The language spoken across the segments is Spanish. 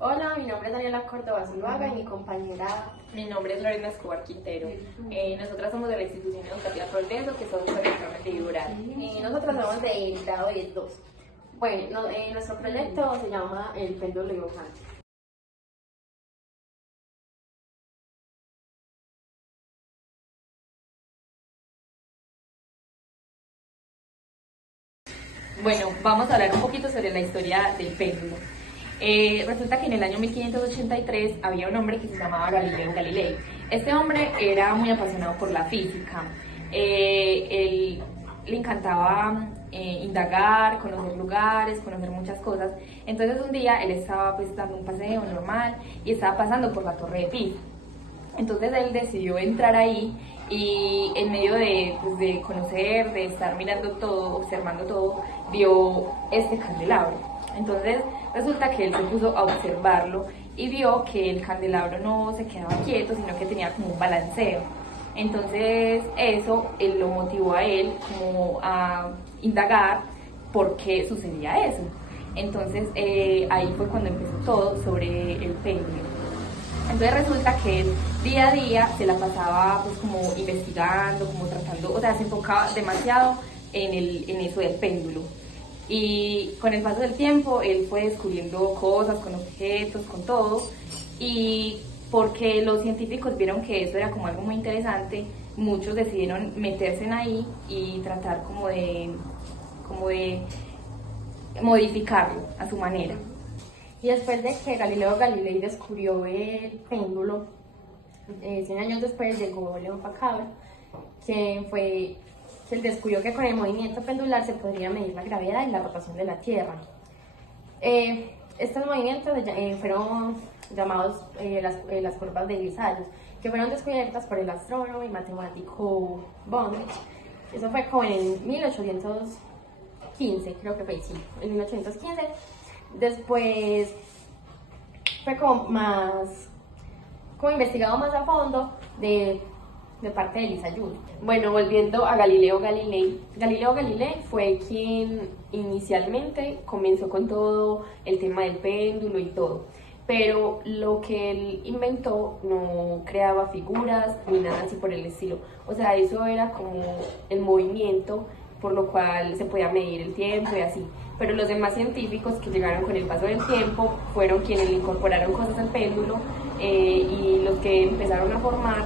Hola, mi nombre es Daniela Córdoba Zuluaga y mi compañera. Mi nombre es Lorena Escobar Quintero. Nosotras somos de la institución educativa Progreso, que somos sobre examen de Vibral. Nosotros somos del grado 10-2. Bueno, nuestro proyecto se llama El péndulo dibujante. Bueno, vamos a hablar un poquito sobre la historia del péndulo. Resulta que en el año 1583 había un hombre que se llamaba Galileo Galilei. Este hombre era muy apasionado por la física. Él le encantaba indagar, conocer lugares, conocer muchas cosas. Entonces un día él estaba pues dando un paseo normal y estaba pasando por la Torre de Pisa. Entonces él decidió entrar ahí y en medio de conocer, de estar mirando todo, observando todo, vio este candelabro. Entonces resulta que él se puso a observarlo y vio que el candelabro no se quedaba quieto, sino que tenía como un balanceo. Entonces eso él lo motivó a él como a indagar por qué sucedía eso. Entonces ahí fue cuando empezó todo sobre el péndulo. Entonces resulta que él día a día se la pasaba pues como investigando, como tratando, o sea, se enfocaba demasiado en eso del péndulo. Y con el paso del tiempo él fue descubriendo cosas con objetos, con todo, y porque los científicos vieron que eso era como algo muy interesante, muchos decidieron meterse en ahí y tratar como de modificarlo a su manera. Y después de que Galileo Galilei descubrió el péndulo, 100 años después llegó León Foucault, que él descubrió que con el movimiento pendular se podría medir la gravedad y la rotación de la Tierra. Estos movimientos fueron llamados las curvas de Grisales, que fueron descubiertas por el astrónomo y matemático Bond. Eso fue como en 1815, creo que fue, sí, en 1815. Después fue como investigado más a fondo de parte de Lisa Joule. Bueno, volviendo a Galileo Galilei. Galileo Galilei fue quien inicialmente comenzó con todo el tema del péndulo y todo. Pero lo que él inventó no creaba figuras ni nada así por el estilo. O sea, eso era como el movimiento por lo cual se podía medir el tiempo y así. Pero los demás científicos que llegaron con el paso del tiempo fueron quienes le incorporaron cosas al péndulo y los que empezaron a formar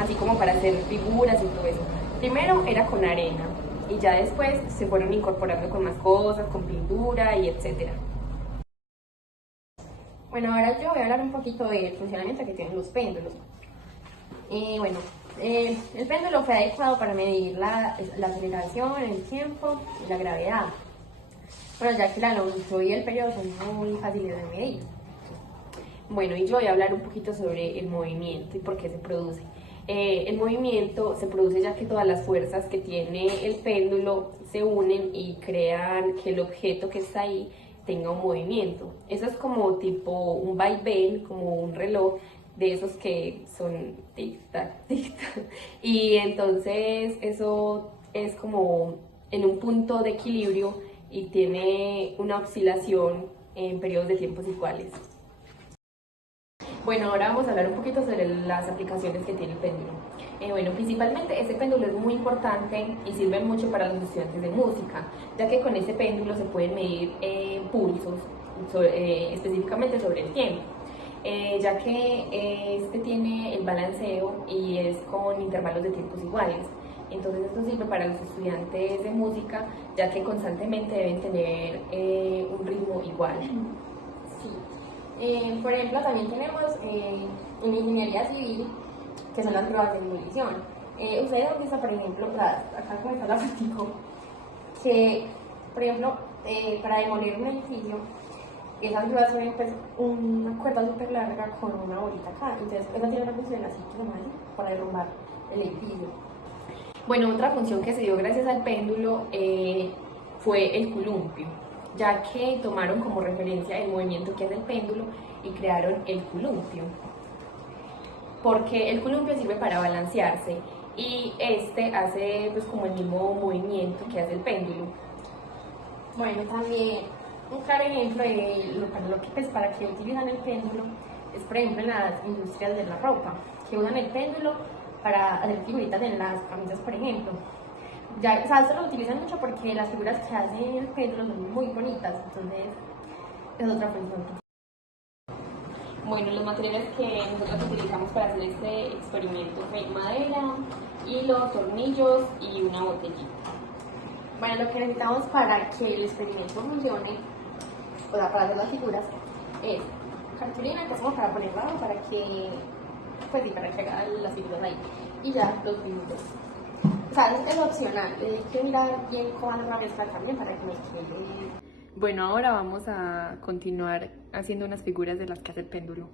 así como para hacer figuras y todo eso. Primero era con arena y ya después se fueron incorporando con más cosas, con pintura y etcétera. Bueno, ahora yo voy a hablar un poquito del funcionamiento que tienen los péndulos. Bueno, el péndulo fue adecuado para medir la aceleración, el tiempo y la gravedad. Bueno, ya que la longitud y el periodo son muy fáciles de medir. Bueno, y yo voy a hablar un poquito sobre el movimiento y por qué se produce. El movimiento se produce ya que todas las fuerzas que tiene el péndulo se unen y crean que el objeto que está ahí tenga un movimiento. Eso es como tipo un vaivén, como un reloj de esos que son tic-tac, tic-tac. Y entonces eso es como en un punto de equilibrio y tiene una oscilación en periodos de tiempos iguales. Bueno, ahora vamos a hablar un poquito sobre las aplicaciones que tiene el péndulo. Bueno, principalmente este péndulo es muy importante y sirve mucho para los estudiantes de música, ya que con este péndulo se pueden medir pulsos, específicamente sobre el tiempo, ya que este tiene el balanceo y es con intervalos de tiempos iguales. Entonces esto sirve para los estudiantes de música, ya que constantemente deben tener un ritmo igual. Sí. Por ejemplo, también tenemos en ingeniería civil, que son las pruebas de demolición. Ustedes han visto, por ejemplo, acá como está la fotico, que, por ejemplo, para demoler un edificio, esas pruebas suelen pues, una cuerda súper larga con una bolita acá. Entonces, esa tiene una función así que se llama así, para derrumbar el edificio. Bueno, otra función que se dio gracias al péndulo fue el columpio, ya que tomaron como referencia el movimiento que hace el péndulo y crearon el columpio. Porque el columpio sirve para balancearse y este hace pues como el mismo movimiento que hace el péndulo. Bueno, también Un claro ejemplo de para que utilizan el péndulo es, por ejemplo, en las industrias de la ropa, que usan el péndulo para hacer figuritas en las camisas, por ejemplo. Ya, o sea, esto lo utilizan mucho porque las figuras que hacen el péndulo son muy bonitas, entonces es otra función. Bueno, los materiales que nosotros utilizamos para hacer este experimento fue madera, hilo, tornillos y una botellita. Bueno, lo que necesitamos para que el experimento funcione, o sea, para hacer las figuras, es cartulina, que es como para ponerla, para que, pues sí, para que haga las figuras ahí. Y ya, los dibujos. O sea, es opcional, hay que mirar bien cómo hacer la mezcla también para que me quede. Bueno, ahora vamos a continuar haciendo unas figuras de las que hace el péndulo.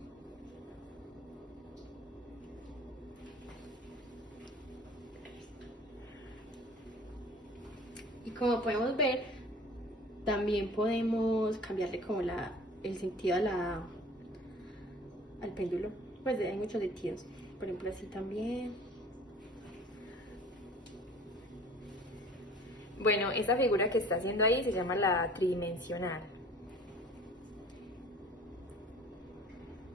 Y como podemos ver, también podemos cambiarle como el sentido al péndulo. Pues hay muchos sentidos. Por ejemplo, así también. Bueno, esta figura que está haciendo ahí se llama la tridimensional.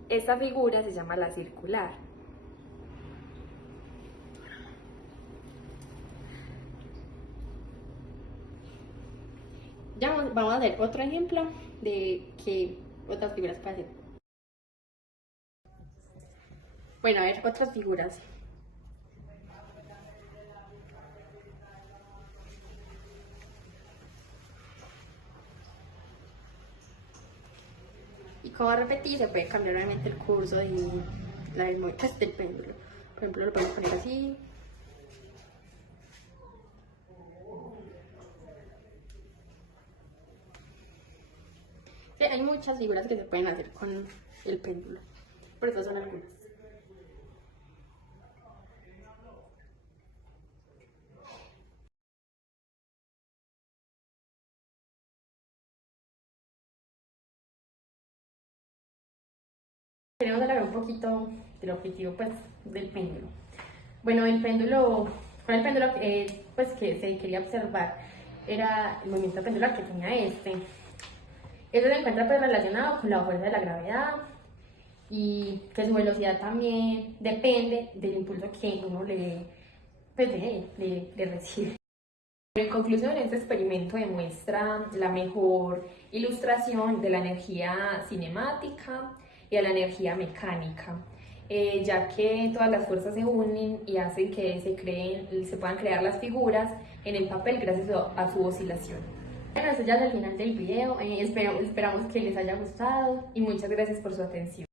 Esta figura se llama la circular. Ya vamos a hacer otro ejemplo de que otras figuras pueden hacer. Bueno, a ver, otras figuras. Y como repetir, se puede cambiar obviamente el curso del péndulo. Por ejemplo, lo podemos poner así. Sí, hay muchas figuras que se pueden hacer con el péndulo. Por eso son algunas. Queremos hablar un poquito del objetivo, pues, del péndulo. Bueno, con el péndulo pues, que se quería observar era el movimiento pendular que tenía este. Eso se encuentra pues, relacionado con la fuerza de la gravedad y que su velocidad también depende del impulso que uno pues, le recibe. En conclusión, este experimento demuestra la mejor ilustración de la energía cinemática y de la energía mecánica, ya que todas las fuerzas se unen y hacen que se puedan crear las figuras en el papel gracias a su oscilación. Bueno, eso ya es el final del video. Esperamos que les haya gustado Y muchas gracias por su atención.